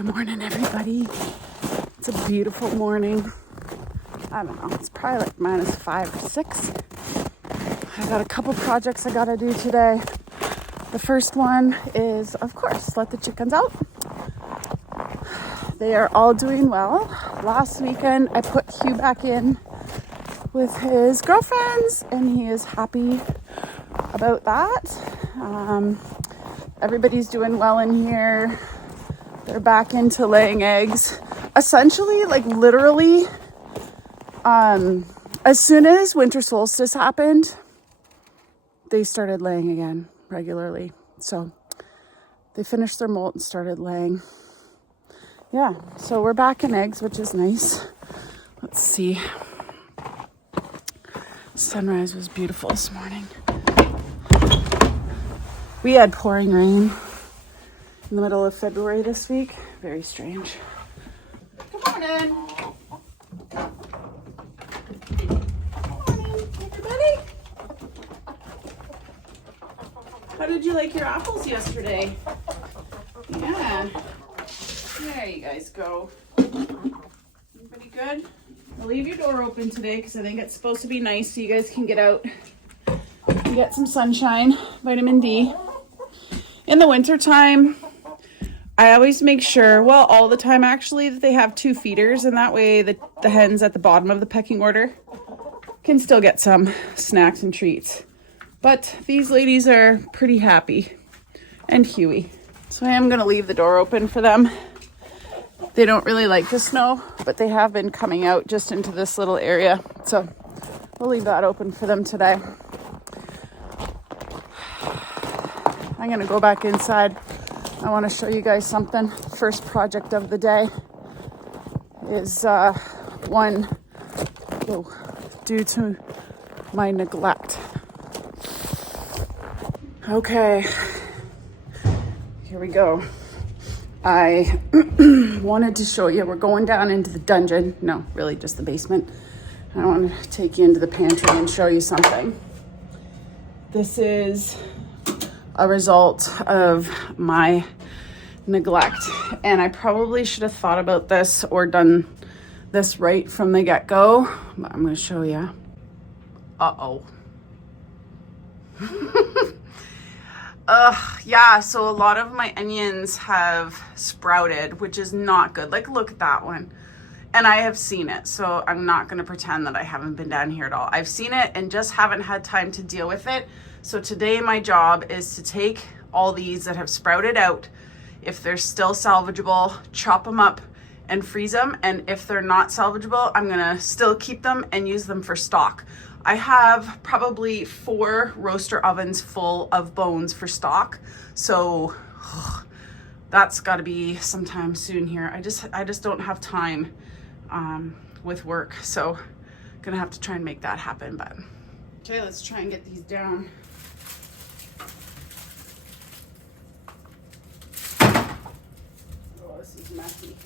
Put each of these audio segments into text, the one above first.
Good morning, everybody. It's a beautiful morning. I don't know, it's probably like -5 or 6. I got a couple projects I gotta do today. The first one is, of course, let the chickens out. They are all doing well. Last weekend, I put Hugh back in with his girlfriends, and he is happy about that. Everybody's doing well in here. They're back into laying eggs. Essentially, like literally, as soon as winter solstice happened, they started laying again regularly. So they finished their molt and started laying. Yeah, so we're back in eggs, which is nice. Let's see. Sunrise was beautiful this morning. We had pouring rain in the middle of February this week. Very strange. Good morning. Good morning, everybody. How did you like your apples yesterday? Yeah. There you guys go. Everybody good? I'll leave your door open today because I think it's supposed to be nice so you guys can get out and get some sunshine, vitamin D. In the winter time, I always make sure, well, all the time actually, that they have 2 feeders, and that way the hens at the bottom of the pecking order can still get some snacks and treats. But these ladies are pretty happy, and Huey. So I am going to leave the door open for them. They don't really like the snow, but they have been coming out just into this little area. So we'll leave that open for them today. I'm going to go back inside. I want to show you guys something. First project of the day is one due to my neglect. Okay, here we go. I wanted to show you, we're going down into the dungeon. No, really just the basement. I want to take you into the pantry and show you something. This is a result of my neglect, and I probably should have thought about this or done this right from the get-go, but I'm going to show you. Uh-oh. Yeah, so a lot of my onions have sprouted, which is not good. Like, look at that one. And I have seen it, so I'm not going to pretend that I haven't been down here at all. I've seen it and just haven't had time to deal with it. So today my job is to take all these that have sprouted out, if they're still salvageable, chop them up and freeze them. And if they're not salvageable, I'm going to still keep them and use them for stock. I have probably 4 roaster ovens full of bones for stock. So that's got to be sometime soon here. I just don't have time with work. So I'm going to have to try and make that happen. But okay, let's try and get these down. Oh, this is messy.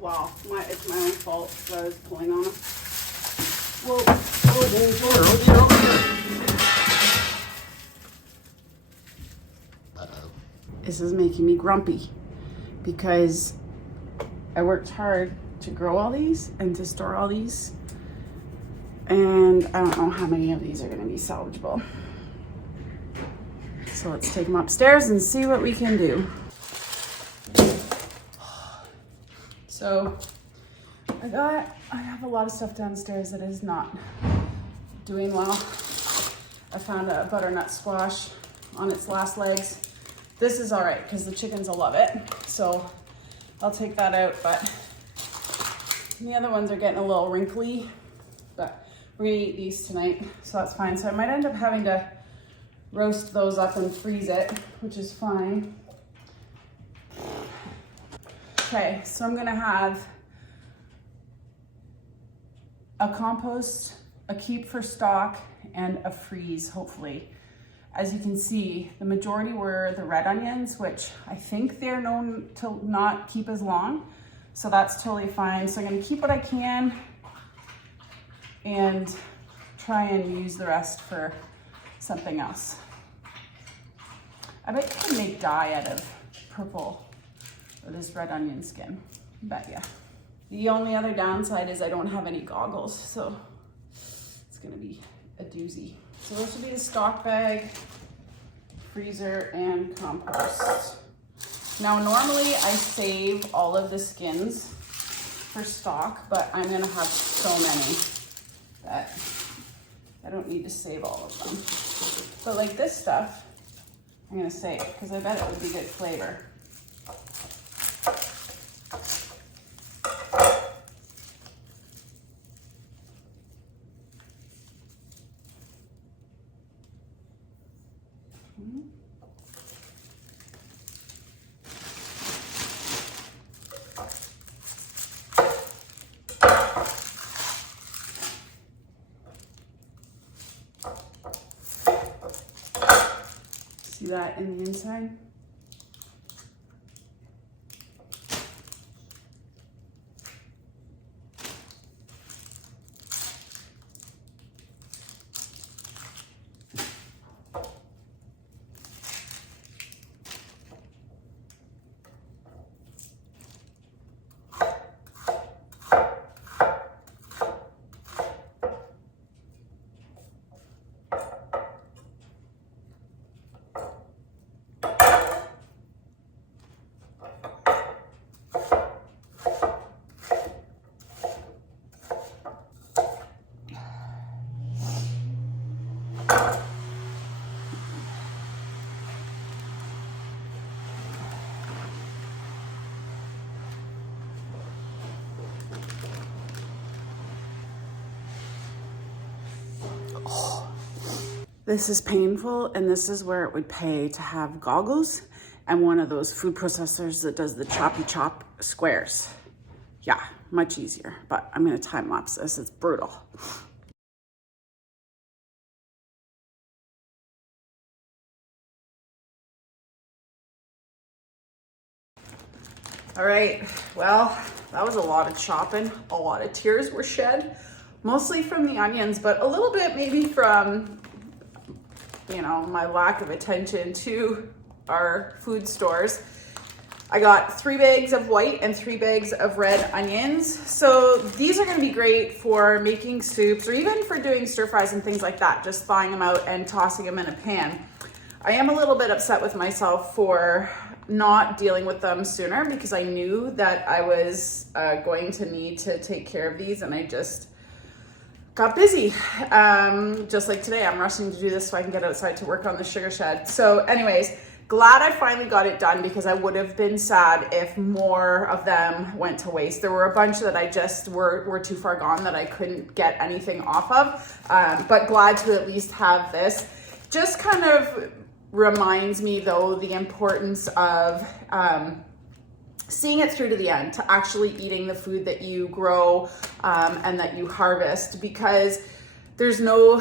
Wow, it's my own fault that I was pulling on them. Whoa, This is making me grumpy because I worked hard to grow all these and to store all these, and I don't know how many of these are going to be salvageable. So let's take them upstairs and see what we can do. So I have a lot of stuff downstairs that is not doing well. I found a butternut squash on its last legs. This is all right because the chickens will love it. So I'll take that out, but the other ones are getting a little wrinkly, but we're gonna eat these tonight, so that's fine. So I might end up having to roast those up and freeze it, which is fine. Okay, so I'm gonna have a compost a keep for stock and a freeze, hopefully. As you can see, the majority were the red onions, which I think they're known to not keep as long. So that's totally fine. So I'm gonna keep what I can and try and use the rest for something else. I bet you can make dye out of purple or this red onion skin. I bet ya. The only other downside is I don't have any goggles, so it's gonna be a doozy. So this will be the stock bag, freezer, and compost. Now normally I save all of the skins for stock, but I'm gonna have so many that I don't need to save all of them. But like this stuff, I'm gonna save because I bet it would be good flavor. See that in the inside? This is painful, and this is where it would pay to have goggles and one of those food processors that does the choppy chop squares. Yeah, much easier, but I'm gonna time lapse this, it's brutal. All right, well, that was a lot of chopping, a lot of tears were shed, mostly from the onions, but a little bit maybe from, you know, my lack of attention to our food stores. I got 3 bags of white and 3 bags of red onions. So these are gonna be great for making soups or even for doing stir fries and things like that, just thawing them out and tossing them in a pan. I am a little bit upset with myself for not dealing with them sooner because I knew that I was going to need to take care of these, and I just got busy. Just like today, I'm rushing to do this so I can get outside to work on the sugar shed. So anyways, glad I finally got it done because I would have been sad if more of them went to waste. There were a bunch that I just were too far gone that I couldn't get anything off of, but glad to at least have this. Just kind of reminds me though the importance of seeing it through to the end, to actually eating the food that you grow and that you harvest, because there's no,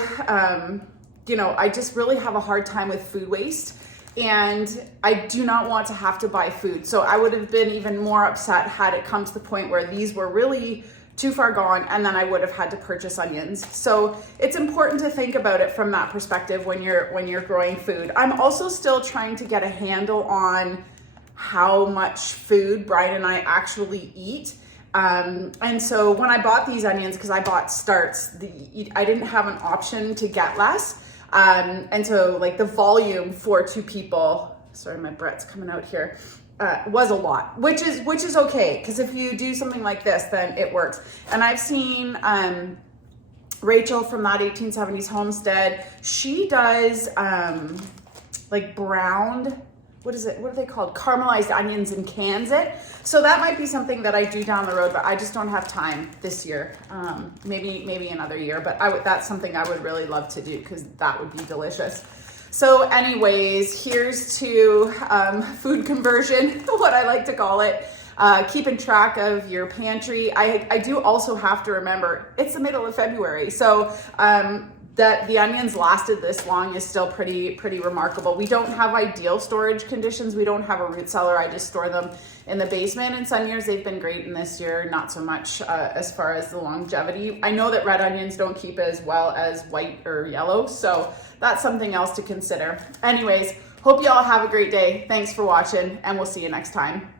you know, I just really have a hard time with food waste, and I do not want to have to buy food. So I would have been even more upset had it come to the point where these were really too far gone and then I would have had to purchase onions. So it's important to think about it from that perspective when you're growing food. I'm also still trying to get a handle on how much food Brian and I actually eat. And so when I bought these onions, because I bought starts, I didn't have an option to get less. And so like the volume for 2 people, sorry, my breath's coming out here, was a lot, which is okay. Because if you do something like this, then it works. And I've seen Rachel from that 1870s homestead, she does like browned, what are they called? Caramelized onions and cans it. So that might be something that I do down the road, but I just don't have time this year. Maybe another year, but that's something I would really love to do because that would be delicious. So anyways, here's to food conversion, what I like to call it. keeping track of your pantry. I do also have to remember it's the middle of February, so that the onions lasted this long is still pretty remarkable. We don't have ideal storage conditions. We don't have a root cellar. I just store them in the basement, and some years they've been great, and this year not so much as far as the longevity. I know that red onions don't keep as well as white or yellow, so that's something else to consider. Anyways, hope you all have a great day. Thanks for watching, and we'll see you next time.